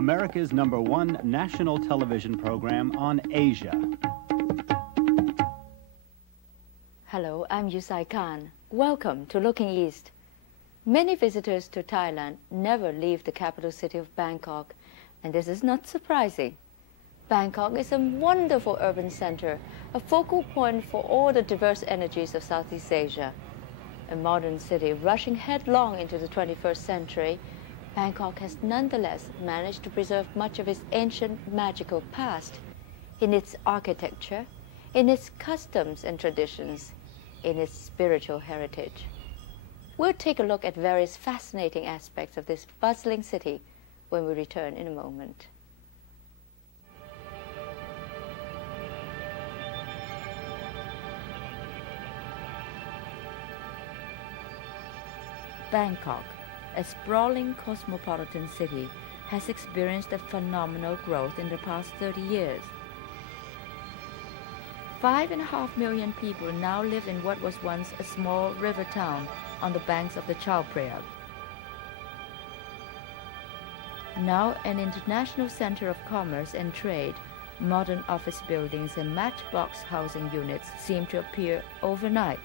America's #1 national television program on Asia. Hello, I'm Yue-Sai Kan. Welcome to Looking East. Many visitors to Thailand never leave the capital city of Bangkok, and this is not surprising. Bangkok is a wonderful urban center, a focal point for all the diverse energies of Southeast Asia. A modern city rushing headlong into the 21st century, Bangkok has nonetheless managed to preserve much of its ancient magical past in its architecture, in its customs and traditions, in its spiritual heritage. We'll take a look at various fascinating aspects of this bustling city when we return in a moment. Bangkok, a sprawling cosmopolitan city, has experienced a phenomenal growth in the past 30 years. 5.5 million people now live in what was once a small river town on the banks of the Chao Phraya. Now an international center of commerce and trade, modern office buildings and matchbox housing units seem to appear overnight.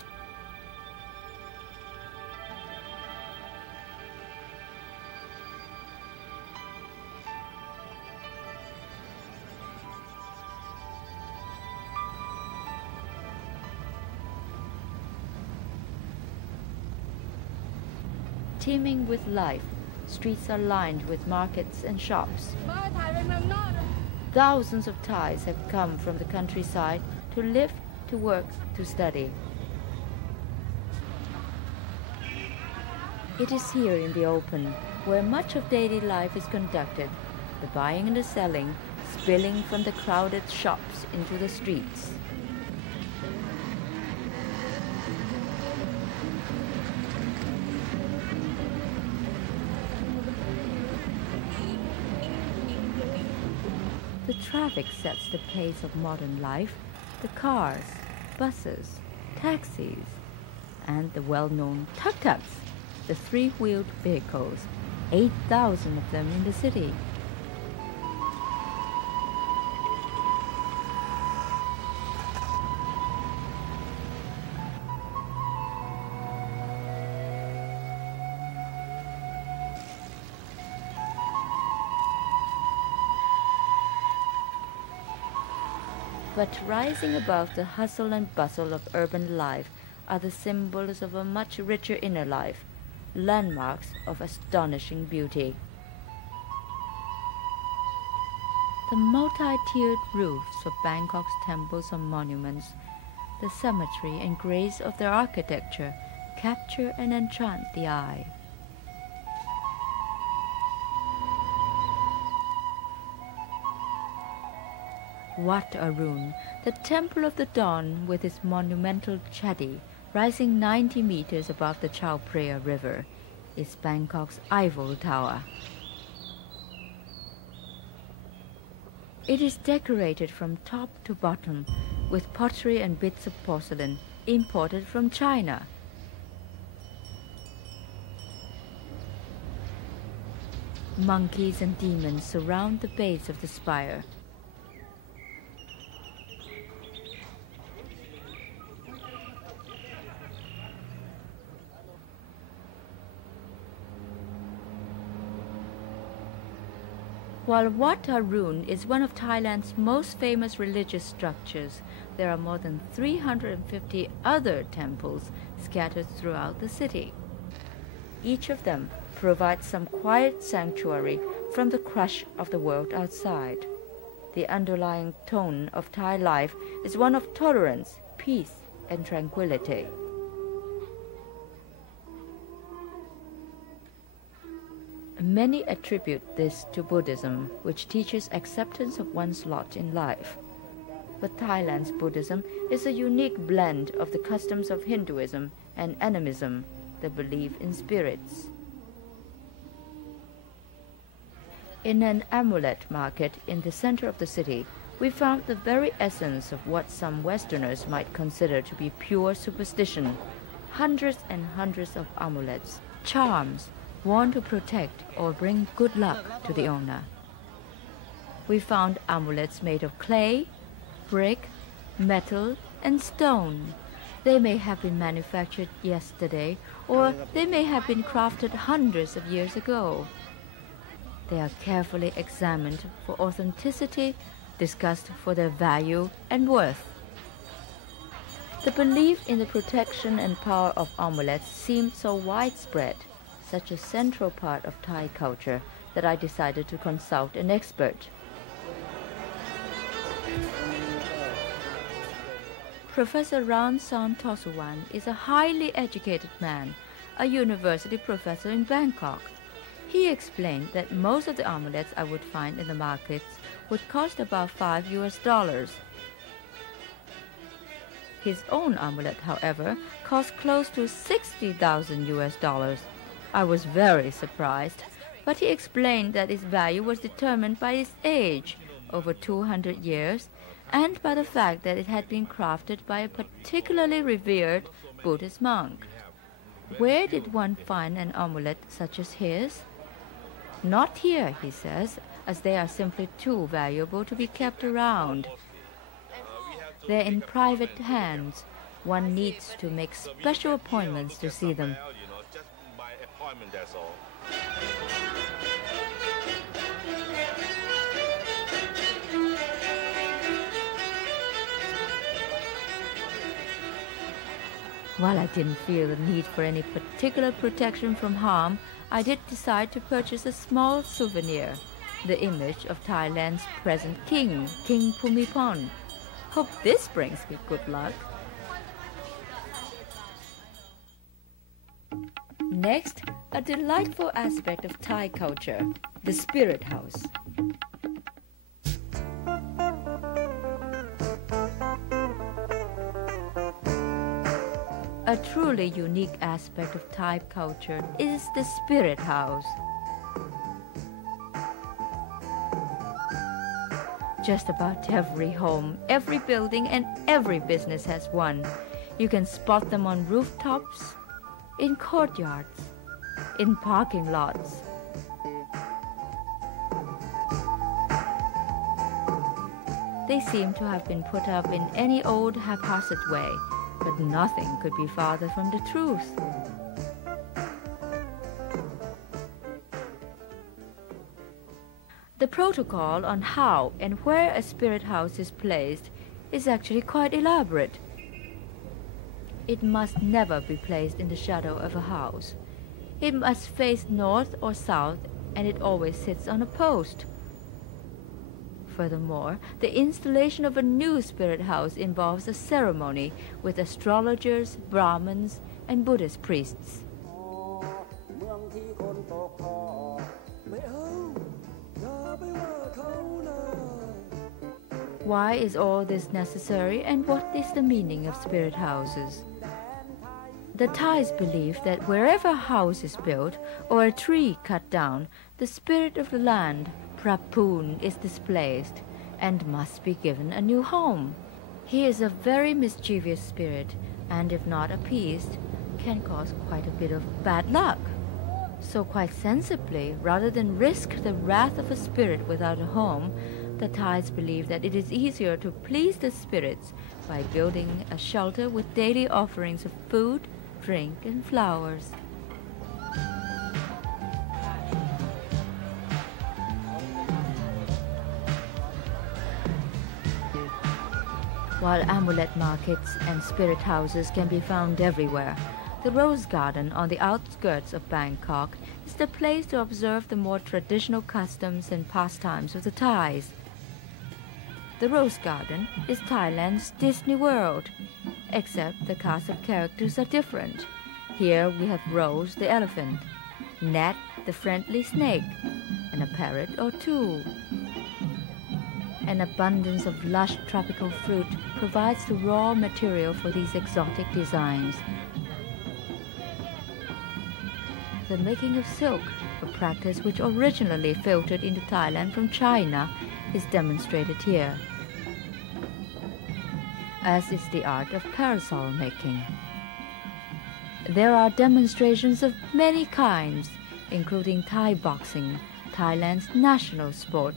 Teeming with life, streets are lined with markets and shops. Thousands of Thais have come from the countryside to live, to work, to study. It is here in the open where much of daily life is conducted, the buying and the selling spilling from the crowded shops into the streets. The traffic sets the pace of modern life, the cars, buses, taxis, and the well-known tuk-tuks, the three-wheeled vehicles, 8,000 of them in the city. But rising above the hustle and bustle of urban life are the symbols of a much richer inner life, landmarks of astonishing beauty. The multi-tiered roofs of Bangkok's temples and monuments, the symmetry and grace of their architecture capture and enchant the eye. Wat Arun, the Temple of the Dawn with its monumental chatti, rising 90 meters above the Chao Phraya River, is Bangkok's Eiffel Tower. It is decorated from top to bottom with pottery and bits of porcelain imported from China. Monkeys and demons surround the base of the spire. While Wat Arun is one of Thailand's most famous religious structures, there are more than 350 other temples scattered throughout the city. Each of them provides some quiet sanctuary from the crush of the world outside. The underlying tone of Thai life is one of tolerance, peace, and tranquility. Many attribute this to Buddhism, which teaches acceptance of one's lot in life. But Thailand's Buddhism is a unique blend of the customs of Hinduism and animism, the belief in spirits. In an amulet market in the center of the city, we found the very essence of what some Westerners might consider to be pure superstition. Hundreds and hundreds of amulets, charms, worn to protect or bring good luck to the owner. We found amulets made of clay, brick, metal, and stone. They may have been manufactured yesterday, or they may have been crafted hundreds of years ago. They are carefully examined for authenticity, discussed for their value and worth. The belief in the protection and power of amulets seemed so widespread, such a central part of Thai culture, that I decided to consult an expert. Professor Ramsan Tosuwan is a highly educated man, a university professor in Bangkok. He explained that most of the amulets I would find in the markets would cost about $5. His own amulet, however, cost close to $60,000. I was very surprised, but he explained that its value was determined by its age, over 200 years, and by the fact that it had been crafted by a particularly revered Buddhist monk. Where did one find an amulet such as his? Not here, he says, as they are simply too valuable to be kept around. They're in private hands. One needs to make special appointments to see them. While I didn't feel the need for any particular protection from harm, I did decide to purchase a small souvenir, the image of Thailand's present king, King Bhumibol. Hope this brings me good luck. Next, a delightful aspect of Thai culture, the spirit house. A truly unique aspect of Thai culture is the spirit house. Just about every home, every building, and every business has one. You can spot them on rooftops, in courtyards, in parking lots. They seem to have been put up in any old haphazard way, but nothing could be farther from the truth. The protocol on how and where a spirit house is placed is actually quite elaborate. It must never be placed in the shadow of a house. It must face north or south, and it always sits on a post. Furthermore, the installation of a new spirit house involves a ceremony with astrologers, Brahmins, and Buddhist priests. Why is all this necessary, and what is the meaning of spirit houses? The Thais believe that wherever a house is built or a tree cut down, the spirit of the land, Prapun, is displaced and must be given a new home. He is a very mischievous spirit, and if not appeased, can cause quite a bit of bad luck. So quite sensibly, rather than risk the wrath of a spirit without a home, the Thais believe that it is easier to please the spirits by building a shelter with daily offerings of food, drink, and flowers. While amulet markets and spirit houses can be found everywhere, the Rose Garden on the outskirts of Bangkok is the place to observe the more traditional customs and pastimes of the Thais. The Rose Garden is Thailand's Disney World, except the cast of characters are different. Here we have Rose the elephant, Nat the friendly snake, and a parrot or two. An abundance of lush tropical fruit provides the raw material for these exotic designs. The making of silk, a practice which originally filtered into Thailand from China, is demonstrated here, as is the art of parasol making. There are demonstrations of many kinds, including Thai boxing, Thailand's national sport,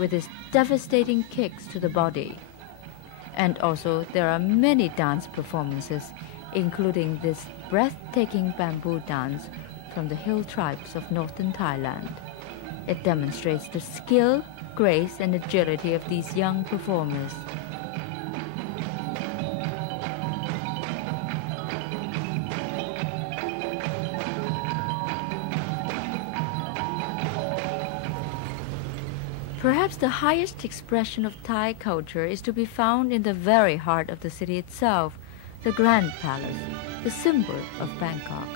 with its devastating kicks to the body. And also there are many dance performances, including this breathtaking bamboo dance from the hill tribes of northern Thailand. It demonstrates the skill, grace, and agility of these young performers. Perhaps the highest expression of Thai culture is to be found in the very heart of the city itself, the Grand Palace, the symbol of Bangkok.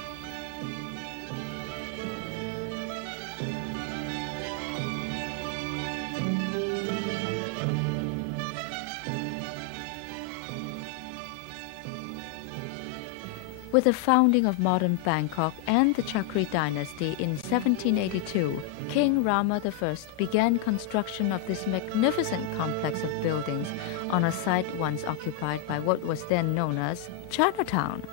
With the founding of modern Bangkok and the Chakri dynasty in 1782, King Rama I began construction of this magnificent complex of buildings on a site once occupied by what was then known as Chinatown.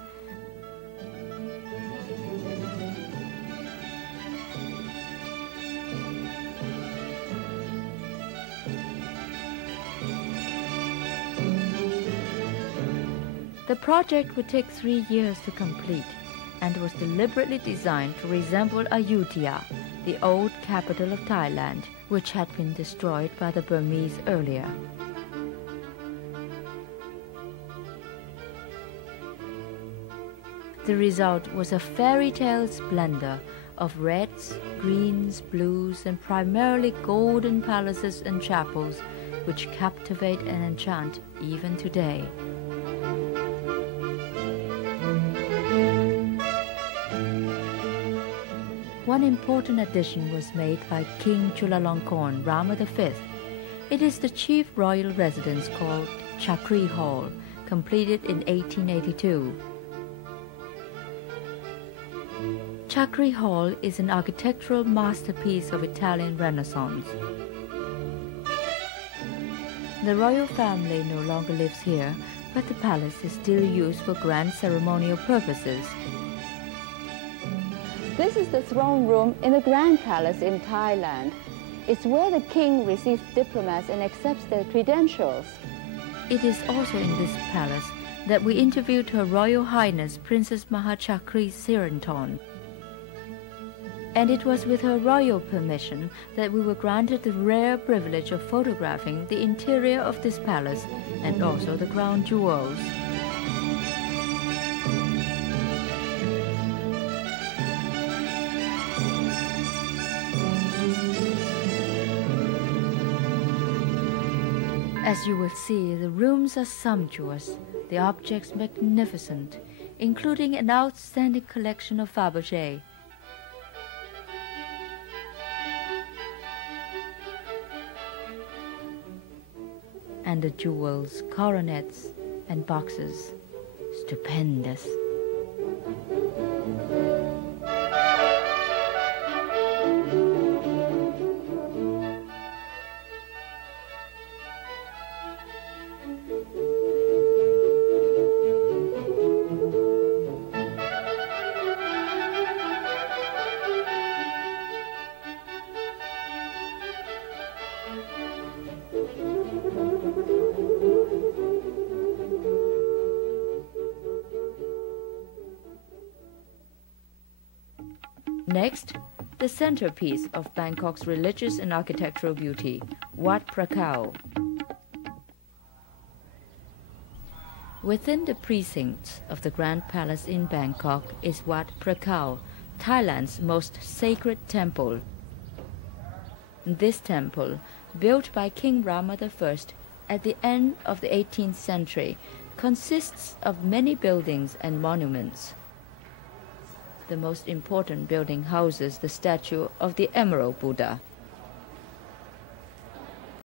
The project would take 3 years to complete and was deliberately designed to resemble Ayutthaya, the old capital of Thailand, which had been destroyed by the Burmese earlier. The result was a fairy tale splendor of reds, greens, blues, and primarily golden palaces and chapels, which captivate and enchant even today. One important addition was made by King Chulalongkorn Rama V. It is the chief royal residence called Chakri Hall, completed in 1882. Chakri Hall is an architectural masterpiece of Italian Renaissance. The royal family no longer lives here, but the palace is still used for grand ceremonial purposes. This is the throne room in the Grand Palace in Thailand. It's where the king receives diplomats and accepts their credentials. It is also in this palace that we interviewed Her Royal Highness Princess Mahachakri Siranthorn. And it was with her royal permission that we were granted the rare privilege of photographing the interior of this palace and also the crown jewels. As you will see, the rooms are sumptuous, the objects magnificent, including an outstanding collection of Fabergé. And the jewels, coronets, and boxes, stupendous. Next, the centerpiece of Bangkok's religious and architectural beauty, Wat Prakao. Within the precincts of the Grand Palace in Bangkok is Wat Prakao, Thailand's most sacred temple. This temple, built by King Rama I at the end of the 18th century, consists of many buildings and monuments. The most important building houses the statue of the Emerald Buddha.